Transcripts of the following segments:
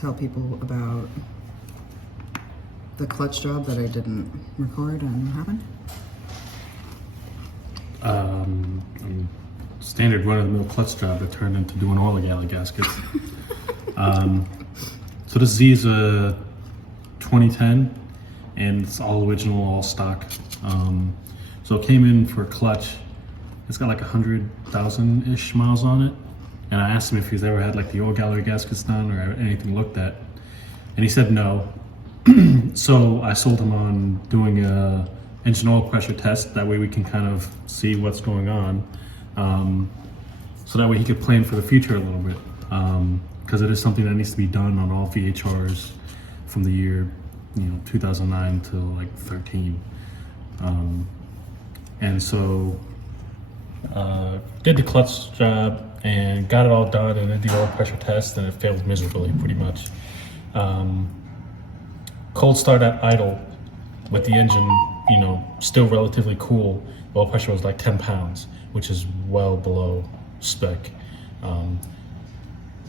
tell people about the clutch job that I didn't record and what happened? Standard run-of-the-mill clutch job that turned into doing all the galley gaskets. So this Z is a 2010, and it's all original, all stock. So it came in for a clutch. It's got like 100,000-ish miles on it. And I asked him if he's ever had like the oil gallery gaskets done or anything looked at. And he said no. So I sold him on doing a engine oil pressure test. That way we can kind of see what's going on. So that way he could plan for the future a little bit. Because it is something that needs to be done on all VHRs from the year, 2009 to like 13. And so did the clutch job and got it all done and did the oil pressure test, and it failed miserably pretty much. Cold start at idle with the engine, still relatively cool. Oil pressure was like 10 pounds, which is well below spec.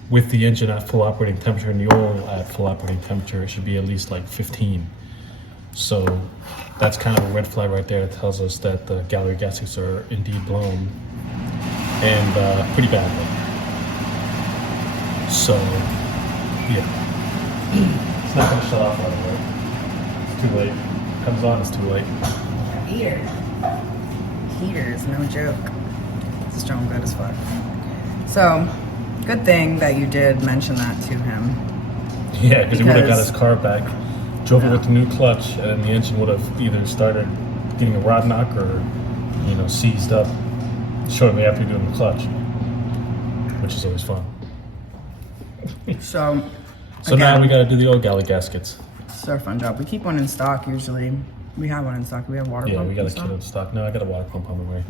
With the engine at full operating temperature and the oil at full operating temperature, it should be at least like 15. So that's kind of a red flag right there that tells us that the gallery gaskets are indeed blown, and pretty badly. So, yeah. It's not gonna shut off right away. It's too late. Comes on, it's too late. Heater is no joke. It's strong good as fuck. So, good thing that you did mention that to him. Yeah, because he would have got his car back, drove it with the new clutch, and the engine would have either started getting a rod knock or, seized up shortly after doing the clutch, which is always fun. So again, now we got to do the old galley gaskets. It's our fun job. We keep one in stock usually. We have one in stock. We have water pump. Yeah, we got a kit in stock. No, I got a water pump on the way.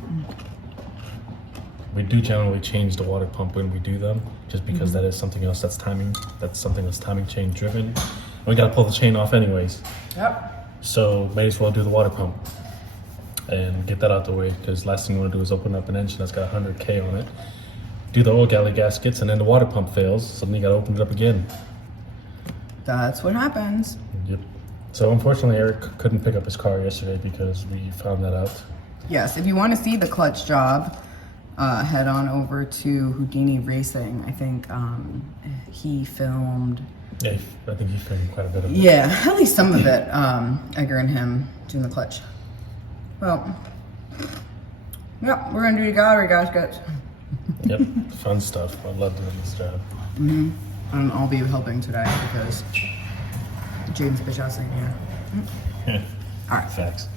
We do generally change the water pump when we do them, just because that is something else that's timing. That's something that's timing chain driven. We got to pull the chain off anyways. Yep. So may as well do the water pump and get that out the way, because last thing we want to do is open up an engine that's got 100K on it, do the oil galley gaskets, and then the water pump fails, so then you got to open it up again. That's what happens. Yep. So unfortunately, Eric couldn't pick up his car yesterday because we found that out. Yes, if you want to see the clutch job, head on over to Houdini Racing. I think he filmed. Yeah, I think he filmed quite a bit of it. Yeah, at least some of it. Edgar and him doing the clutch. Well, yeah, we're gonna do the gallery gaskets. Yep, fun stuff. I love doing this job. And I'll be helping today because James Bishop's in here. Yeah. All right. Facts.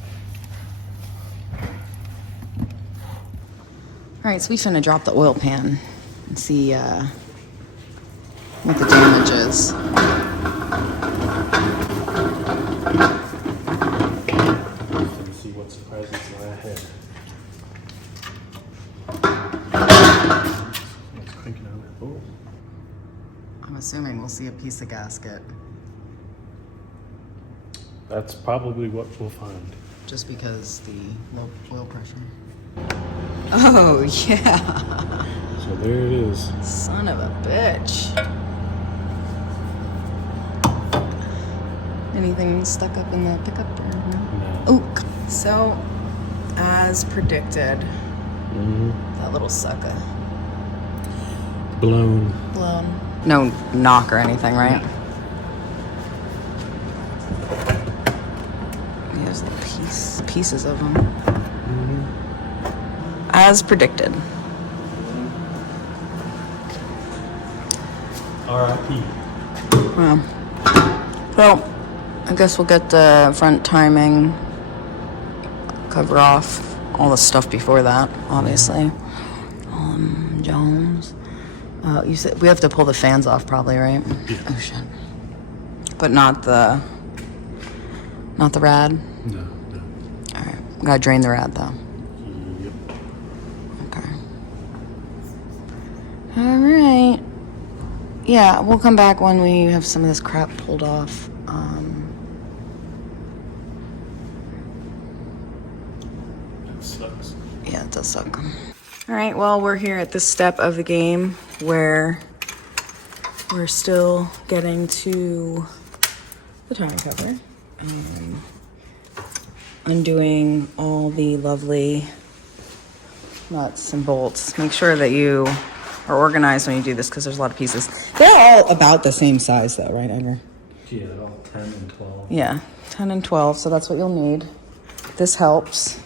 All right, so we finna drop the oil pan and see what the damage is. Let's see what surprises lie ahead. It's cranking out. Oh. I'm assuming we'll see a piece of gasket. That's probably what we'll find. Just because the low oil pressure. Oh, yeah. So there it is. Son of a bitch. Anything stuck up in the pickup? Or no? No. Oh, so as predicted, that little sucker. Blown. No knock or anything, right? There's little pieces of them. As predicted. R.I.P. Well, I guess we'll get the front timing, cover off all the stuff before that, obviously. Jones. You said we have to pull the fans off, probably, right? Yeah. Oh shit. But not the rad. No. All right, we gotta drain the rad though. Yep. Okay. All right. Yeah, we'll come back when we have some of this crap pulled off. That sucks. Yeah, it does suck. All right, well, we're here at this step of the game where we're still getting to the tire cover. Undoing all the lovely nuts and bolts. Make sure that you are organized when you do this because there's a lot of pieces. They're all about the same size though, right, Edgar? Yeah, they're all 10 and 12. Yeah, 10 and 12, so that's what you'll need. This helps.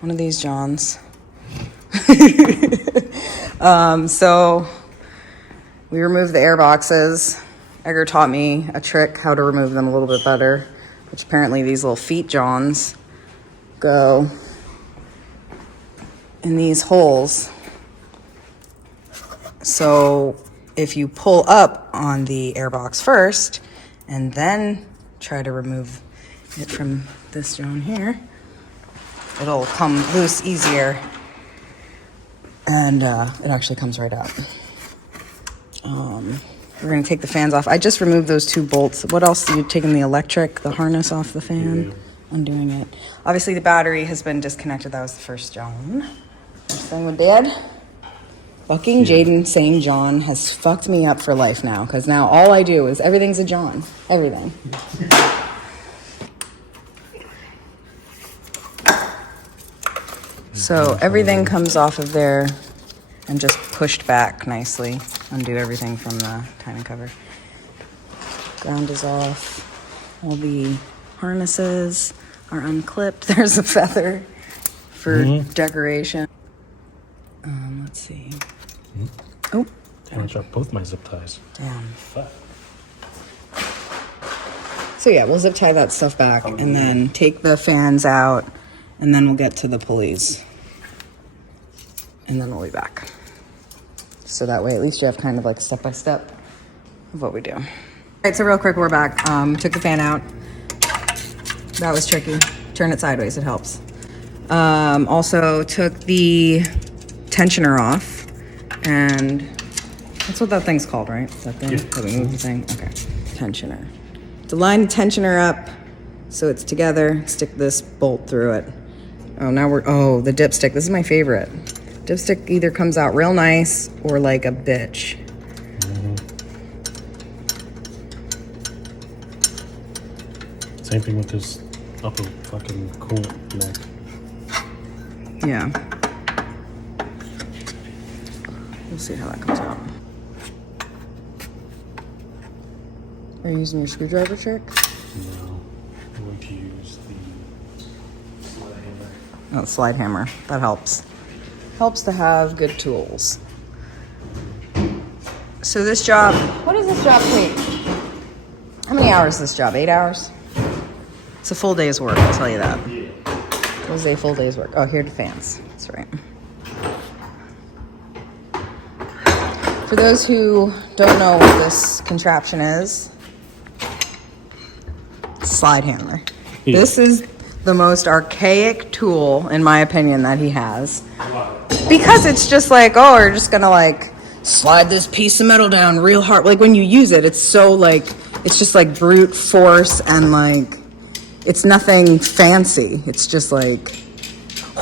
One of these Johns. So we removed the air boxes. Edgar taught me a trick how to remove them a little bit better, which apparently these little feet Johns go in these holes. So if you pull up on the airbox first and then try to remove it from this John here, it'll come loose easier, and it actually comes right out. We're gonna take the fans off. I just removed those 2 bolts. What else? You taking the harness off the fan? Yeah. Undoing it. Obviously the battery has been disconnected. That was the first John. First thing with Dad. Fucking Jaden saying John has fucked me up for life now, because now all I do is everything's a John. Everything. So everything comes off of there and just pushed back nicely. Undo everything from the timing cover. Ground is off. All the harnesses are unclipped. There's a feather for decoration. Let's see. Oh. Damn, I dropped both my zip ties. Damn. Fuck. So yeah, we'll zip tie that stuff back and then take the fans out, and then we'll get to the pulleys. And then we'll be back. So that way at least you have kind of like step by step of what we do. All right, so real quick, we're back. Took the fan out. That was tricky. Turn it sideways, it helps. Also took the tensioner off, and that's what that thing's called, right? Is that thing? Yeah. That we move the thing? Okay. Tensioner. To line the tensioner up so it's together, stick this bolt through it. Oh, now the dipstick. This is my favorite. Dipstick either comes out real nice or like a bitch. Same thing with this upper fucking coolant neck. Yeah. We'll see how that comes out. Are you using your screwdriver trick? No, I'm going to use the slide hammer. Oh, slide hammer. That helps. Helps to have good tools. So this job, what does this job take? How many hours is this job? 8 hours? It's a full day's work, I'll tell you that. Yeah. It was a full day's work. Oh, here are the fans. That's right. For those who don't know what this contraption is, slide hammer. Yeah. This is the most archaic tool, in my opinion, that he has. Wow. Because it's just like, oh, we're just gonna like slide this piece of metal down real hard. Like when you use it, it's so like, it's just like brute force, and like, it's nothing fancy. It's just like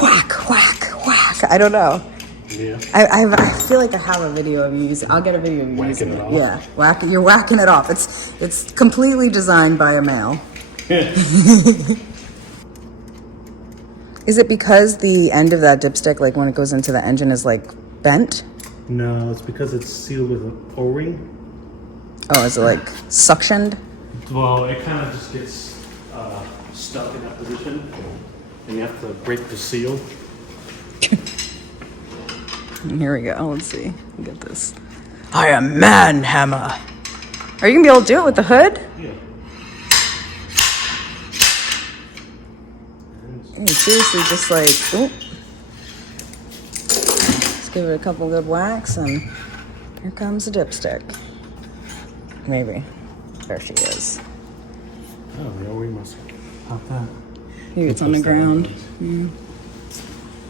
whack, whack, whack. I don't know. Yeah. I feel like I have a video of you using. I'll get a video of you using Whacking it off? Yeah, you're whacking it off. It's completely designed by a male. Is it because the end of that dipstick, like when it goes into the engine, is like bent? No, it's because it's sealed with an O-ring. Oh, is it like suctioned? Well, it kind of just gets stuck in that position, and you have to break the seal. And here we go. Let's see. Look at this. I am man hammer. Are you gonna be able to do it with the hood? Yeah. I mean, seriously, just like, oop. Let's give it a couple good whacks, and here comes the dipstick. Maybe. There she is. Oh, the O-ring must pop that. Maybe it's on the ground.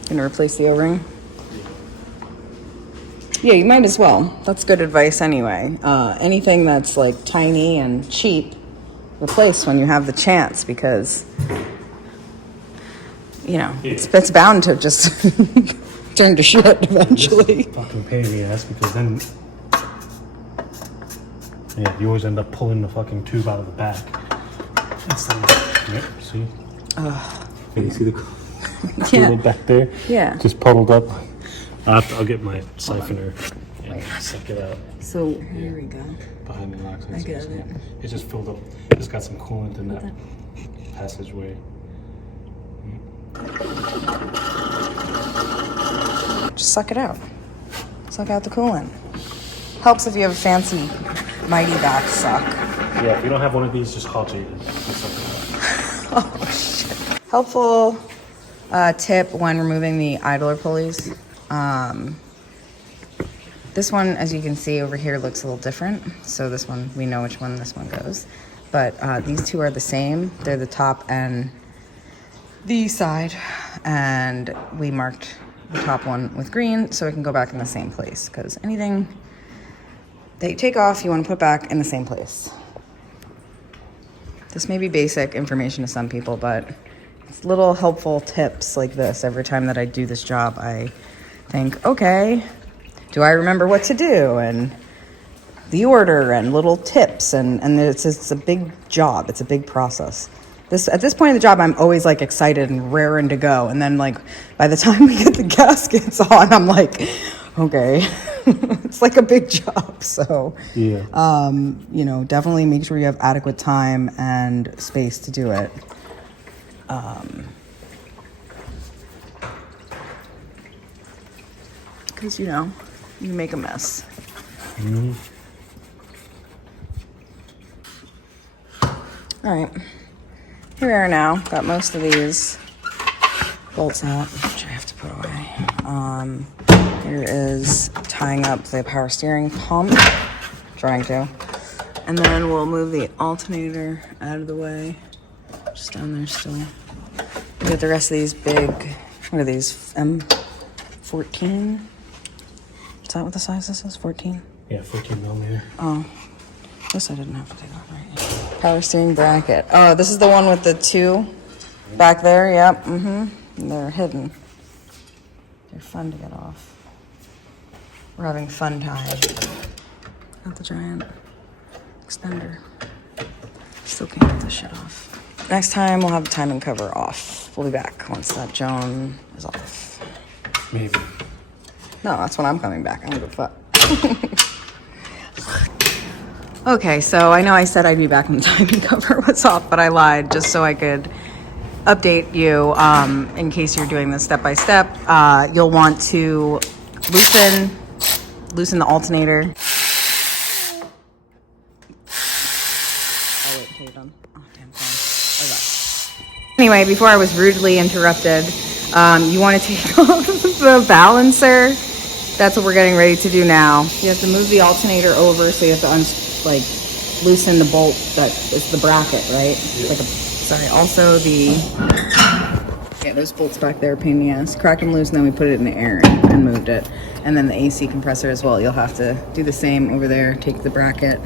Gonna replace the O-ring? Yeah, you might as well. That's good advice anyway. Anything that's like tiny and cheap, replace when you have the chance, because you know, it's bound to just turn to shit eventually. Fucking pain in the ass, because then Yeah, you always end up pulling the fucking tube out of the back. Yep, see? Can you see the coolant back there? Yeah. Just puddled up. I'll get my siphoner and suck it out. So here we go. Behind the locks. I get it. It just filled up. It's got some coolant in that passageway. Just suck it out. Suck out the coolant. Helps if you have a fancy, mighty back suck. Yeah, if you don't have one of these, just call Jaden. Oh, shit. Helpful tip when removing the idler pulleys. This one, as you can see over here, looks a little different. So this one, we know which one this one goes. But these two are the same. They're the top and the side. And we marked the top one with green so it can go back in the same place. Because anything that you take off, you want to put back in the same place. This may be basic information to some people, but it's little helpful tips like this. Every time that I do this job, I think, okay, do I remember what to do? And the order and little tips. And it's a big job. It's a big process. At this point in the job, I'm always like excited and raring to go. And then like by the time we get the gaskets on, I'm like, okay, it's like a big job. So, yeah. You know, definitely make sure you have adequate time and space to do it. Because, you know, you make a mess. Mm-hmm. All right. Here we are now. Got most of these bolts out, which I have to put away. Here is tying up the power steering pump. Trying to. And then we'll move the alternator out of the way. Just down there still. We got the rest of these big, what are these, M14? Is that what the size this is, 14? Yeah, 14 millimeter. Oh, I guess I didn't have to take that right. Power steering bracket. Oh, this is the one with the two back there, yep, They're hidden. They're fun to get off. We're having fun time. Got the giant extender. Still can't get this shit off. Next time we'll have the timing cover off. We'll be back once that Joan is off. Maybe. No, that's when I'm coming back. I don't give a fuck. Okay, so I know I said I'd be back when the timing cover was off, but I lied just so I could update you in case you're doing this step by step. You'll want to loosen the alternator. Oh wait, until you're done. Oh damn phone. Okay. Anyway, before I was rudely interrupted, you want to take off the balancer. That's what we're getting ready to do now. You have to move the alternator over, so you have to loosen the bolt that is the bracket, right? Yeah. Also those bolts back there, pain in the ass. Crack them loose, and then we put it in the air and moved it. And then the AC compressor as well. You'll have to do the same over there. Take the bracket.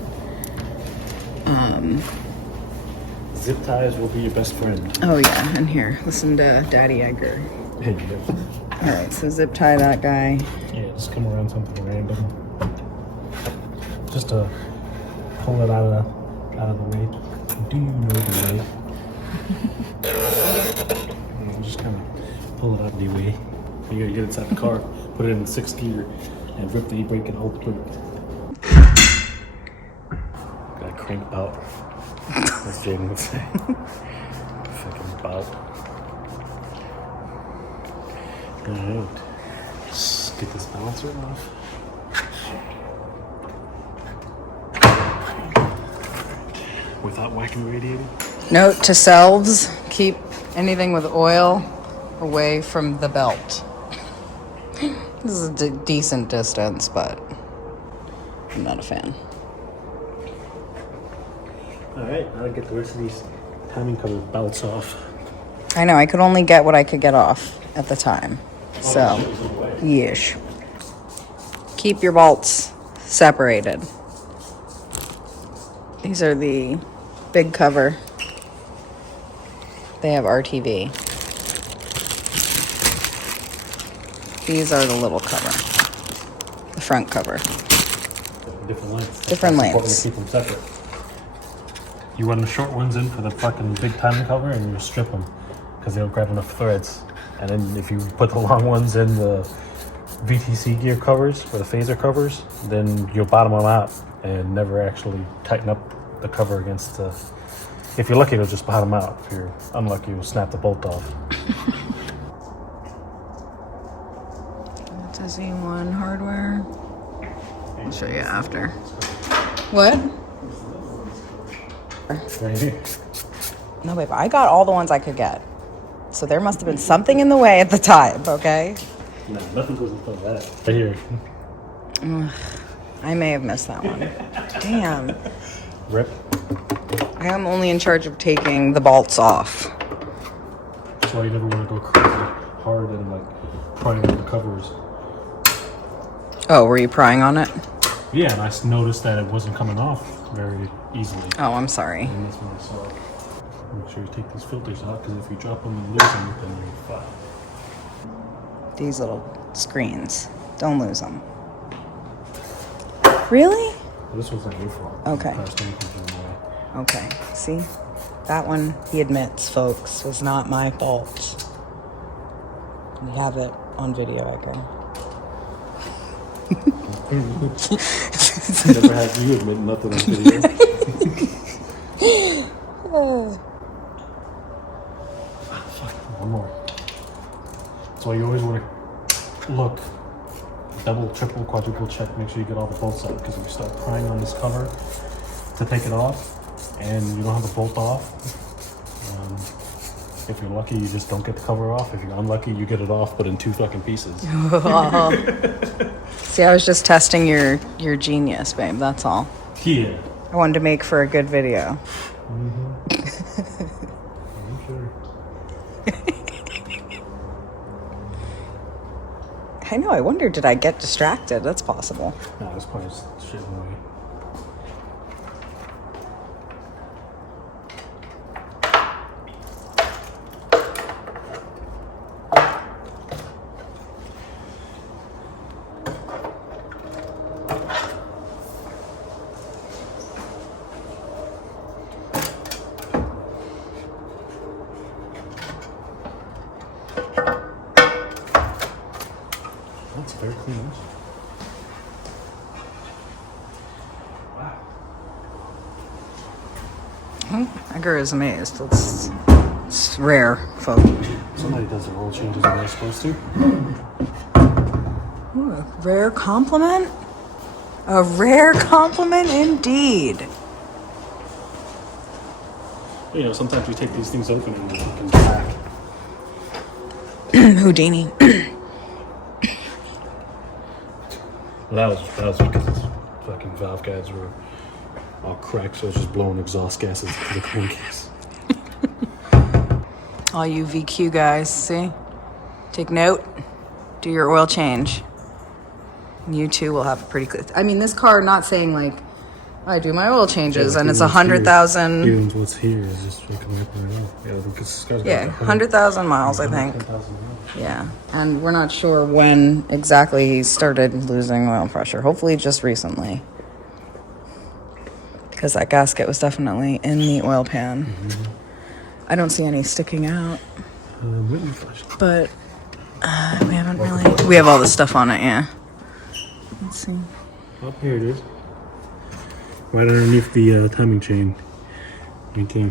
Zip ties will be your best friend. Oh yeah, and here, listen to Daddy Edgar. All right, so zip tie that guy. Yeah, just come around something random. Just to pull it out of the way. Do you know the way? Just kind of pull it out of the way. You gotta get inside the car, put it in 6th gear, and rip the e-brake and hold the brake. Gotta crank bout. As Jaden would say. Fucking bout. Alright. Just get this balancer off. Without whacking the radiator. Note to selves, keep anything with oil away from the belt. This is a decent distance, but I'm not a fan. Alright, I'll get the rest of these timing cover belts off. I know, I could only get what I could get off at the time. So, yeesh. Keep your bolts separated. These are the big cover. They have RTV. These are the little cover. The front cover. different lengths. Different That's important lengths. to keep them separate. You run the short ones in for the fucking big timing cover, and you strip them because they don't grab enough threads. And then if you put the long ones in the VTC gear covers or the phaser covers, then you'll bottom them out and never actually tighten up the cover against the. If you're lucky, it'll just bottom out. If you're unlucky, you'll snap the bolt off. That's a Z1 hardware. I'll show you after. What? Right here. No, babe, I got all the ones I could get. So there must have been something in the way at the time, okay? No, nothing goes in front of that. Right here. I may have missed that one. Damn. Rip. I am only in charge of taking the bolts off. That's why you never want to go crazy hard and like prying on the covers. Oh, were you prying on it? Yeah, and I noticed that it wasn't coming off very easily. Oh, I'm sorry. And that's when I saw it. Make sure you take these filters out, because if you drop them and lose them, then you're fucked. These little screens. Don't lose them. Really? This one's not your fault. Okay. Okay. See? That one, he admits, folks, was not my fault. We have it on video, I can. Never had you admit nothing on video. One more. So you always want to look, double, triple, quadruple check, make sure you get all the bolts out, because if you start prying on this cover to take it off and you don't have the bolt off, if you're lucky, you just don't get the cover off. If you're unlucky, you get it off, but in 2 fucking pieces. See, I was just testing your genius, babe, that's all. Yeah. I wanted to make for a good video. I'm sure. I know, I wondered, did I get distracted? That's possible. No, this part is shit in the way. That's very clean. Edgar is amazed. It's rare, folks. Somebody does their oil changes when they're supposed to. Ooh, a rare compliment? A rare compliment indeed. You know, sometimes you take these things open and you can back. Houdini. Well, that was because his fucking valve guides were all cracked, so it's just blowing exhaust gases into the crankcase. All you VQ guys, see? Take note. Do your oil change. You too will have a pretty clear. I mean, this car, not saying like, I do my oil changes and it's 100,000. Even what's here is just fucking ripping it off. Yeah, because this car's got 100,000 miles, I think. 10,000 miles. Yeah, and we're not sure when exactly he started losing oil pressure. Hopefully just recently. Because that gasket was definitely in the oil pan. Mm-hmm. I don't see any sticking out. But we haven't really... We have all this stuff on it, yeah. Let's see. Oh, here it is. Right underneath the timing chain. Right there.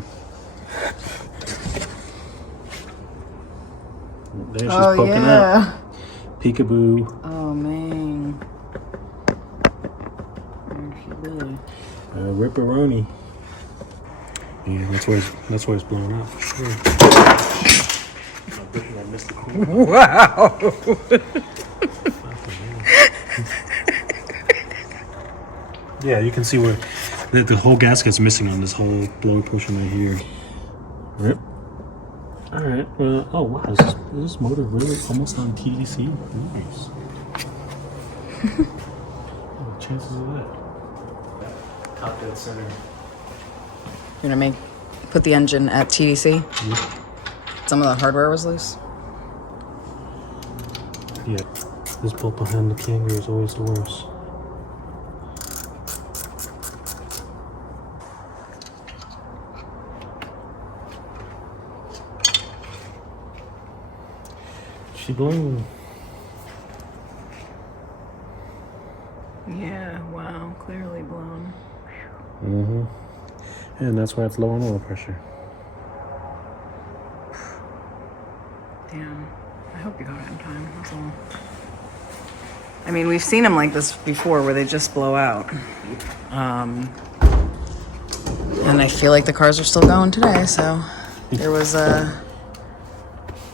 There she's poking out. Peekaboo. Oh, man. There she be. Ripperoni. Yeah, that's why it's blown out. Wow. Yeah, you can see where the whole gasket's missing on this whole blown portion right here. Rip. All right. Well, oh wow, is this motor really almost on TDC? Nice. What chances of that? Top dead center. You're gonna put the engine at TDC? Yep. Some of the hardware was loose? Yeah. This bolt behind the Kangaroo is always the worst. blown. Yeah, wow, clearly blown. Mm-hmm. And that's why it's low on oil pressure. Damn. I hope you got it in time. That's all. I mean, we've seen them like this before where they just blow out. And I feel like the cars are still going today, so there was a...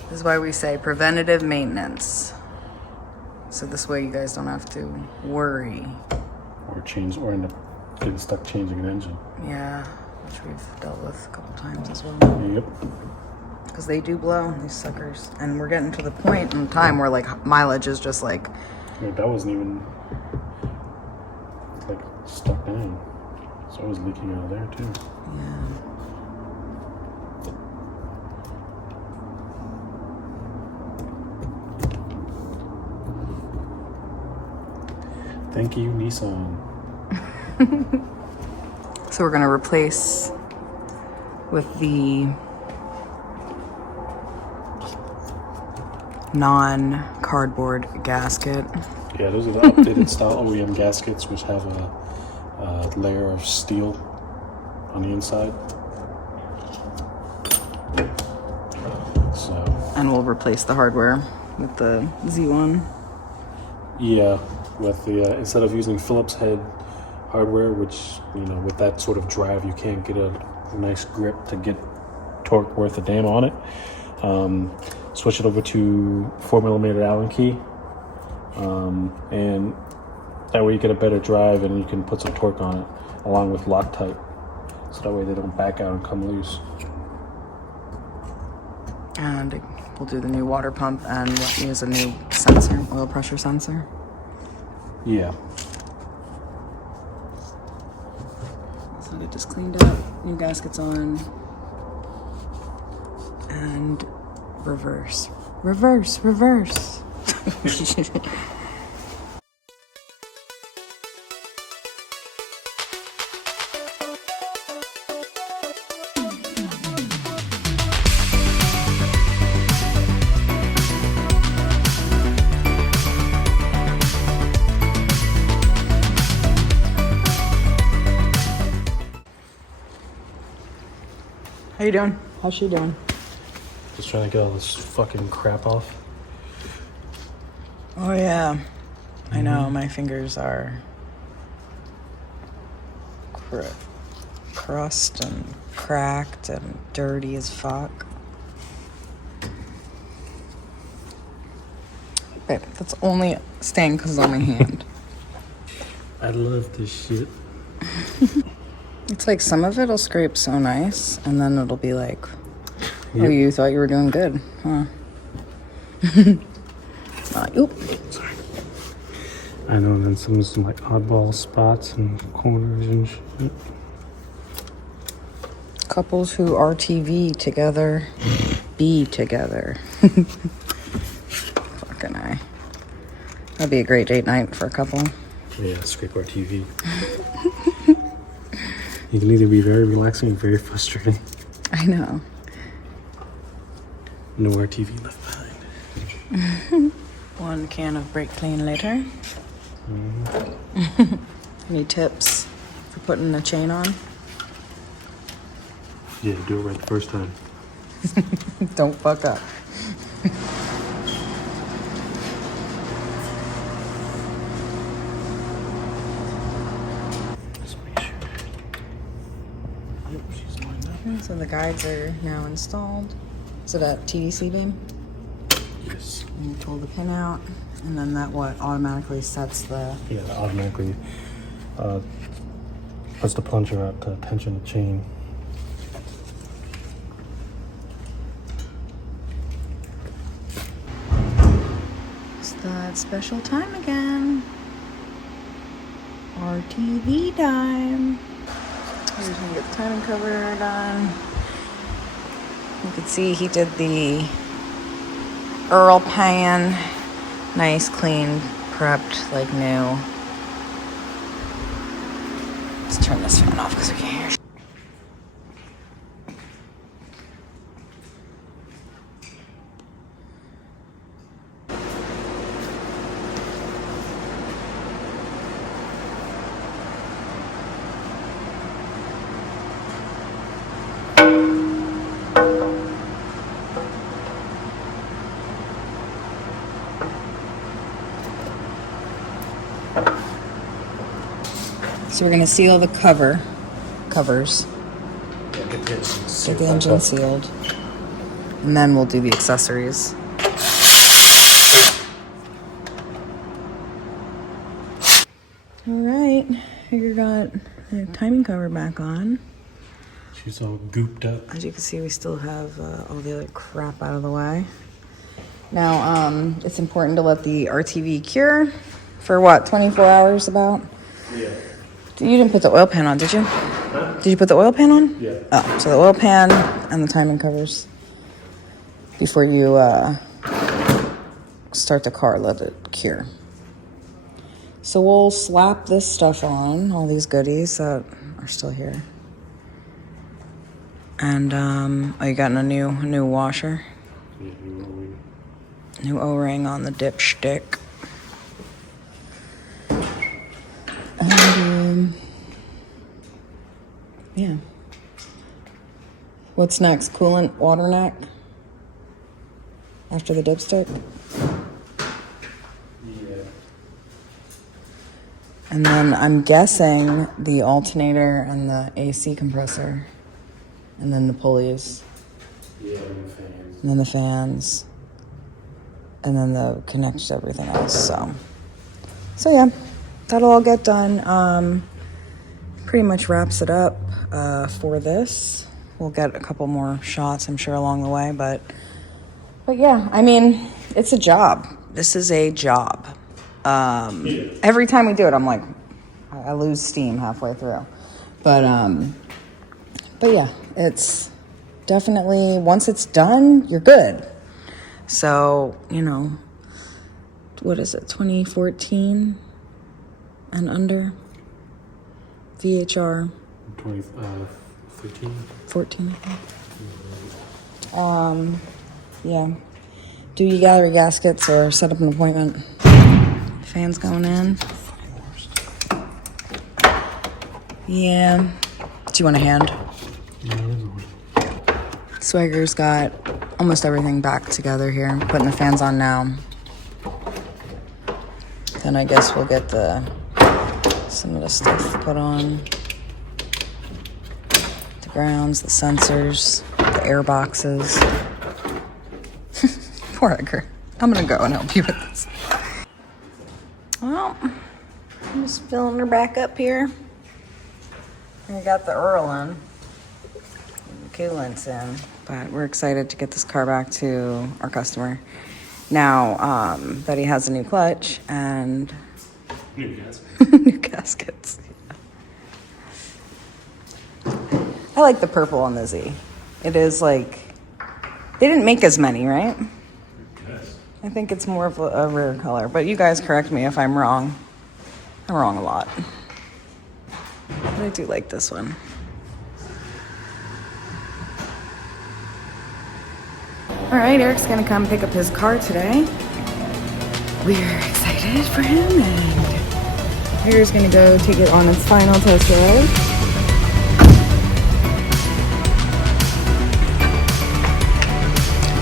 This is why we say preventative maintenance. So this way you guys don't have to worry. Or end up getting stuck changing an engine. Yeah, which we've dealt with a couple times as well. Yep. Because they do blow, these suckers. And we're getting to the point in time where like mileage is just like... Wait, that wasn't even like stuck down. So it was leaking out of there too. Yeah. Thank you, Nissan. So we're gonna replace with the non-cardboard gasket. Yeah, those are the updated style OEM gaskets, which have a layer of steel on the inside. So. And we'll replace the hardware with the Z1. Yeah, with the instead of using Phillips head hardware, which with that sort of drive you can't get a nice grip to get torque worth a damn on it. Switch it over to 4mm Allen key, and that way you get a better drive and you can put some torque on it, along with Loctite, so that way they don't back out and come loose. And we'll do the new water pump and we'll use a new sensor, oil pressure sensor. Yeah. So they just cleaned up, new gaskets on, and reverse. How you doing? How's she doing? Just trying to get all this fucking crap off. Oh yeah, I know. My fingers are crust and cracked and dirty as fuck. Babe, that's only staying because it's on my hand. I love this shit. It's like some of it'll scrape so nice, and then it'll be like, oh, you thought you were doing good, huh? Oop. Sorry. I know, and then some like oddball spots and corners and shit. Couples who RTV together, be together. Fucking I. That'd be a great date night for a couple. Yeah, scrape our TV. You can either be very relaxing or very frustrating. I know. No RTV left behind. One can of brake clean later. Any tips for putting the chain on? Yeah, do it right the first time. Don't fuck up. Just make sure. Yep, she's lined up. So the guides are now installed. So that TDC beam? Yes. And you pull the pin out, and then that automatically sets the... Yeah, that automatically puts the plunger out to tension the chain. It's that special time again. RTV time. We're just gonna get the timing cover done. You can see he did the Earl pan. Nice, clean, prepped, like new. Let's turn this fan off because we can't hear. So we're gonna seal the covers, Yeah, get the engine sealed, and then we'll do the accessories. All right, you got the timing cover back on. She's all gooped up. As you can see, we still have all the other crap out of the way. Now, it's important to let the RTV cure for what, 24 hours about? Yeah. You didn't put the oil pan on, did you? Huh? Did you put the oil pan on? Yeah. Oh, so the oil pan and the timing covers before you start the car, let it cure. So we'll slap this stuff on, all these goodies that are still here. And, oh, you got a new washer? Yeah, new O-ring. New O-ring on the dipstick. And, yeah. What's next? Coolant water neck? After the dipstick? Yeah. And then I'm guessing the alternator and the AC compressor. And then the pulleys. Yeah, and the fans. And then the fans. And then the connects to everything else. So yeah, that'll all get done. Pretty much wraps it up for this. We'll get a couple more shots, I'm sure, along the way. But yeah, I mean, it's a job. This is a job. Every time we do it, I'm like, I lose steam halfway through. But yeah, it's definitely, once it's done, you're good. So, you know, what is it, 2014 and under? VHR. 13. 14, I think. Yeah. Do you gather gaskets or set up an appointment? Fans going in. Yeah. Do you want a hand? Swagger's got almost everything back together here. Putting the fans on now. Then I guess we'll get some of the stuff put on. The grounds, the sensors, the air boxes. Poor Edgar. I'm gonna go and help you with this. Well, I'm just filling her back up here. We got the Earl in. The coolant's in. But we're excited to get this car back to our customer. Now that he has a new clutch and New gaskets. new gaskets. I like the purple on the Z. It is like, they didn't make as many, right? Yes. I think it's more of a rare color, but you guys correct me if I'm wrong. I'm wrong a lot. But I do like this one. All right, Eric's gonna come pick up his car today. We're excited for him, and Eric's gonna go take it on its final test drive.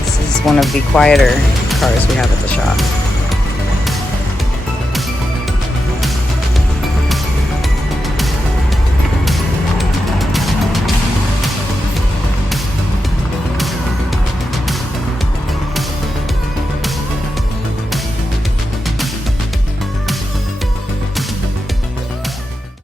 This is one of the quieter cars we have at the shop.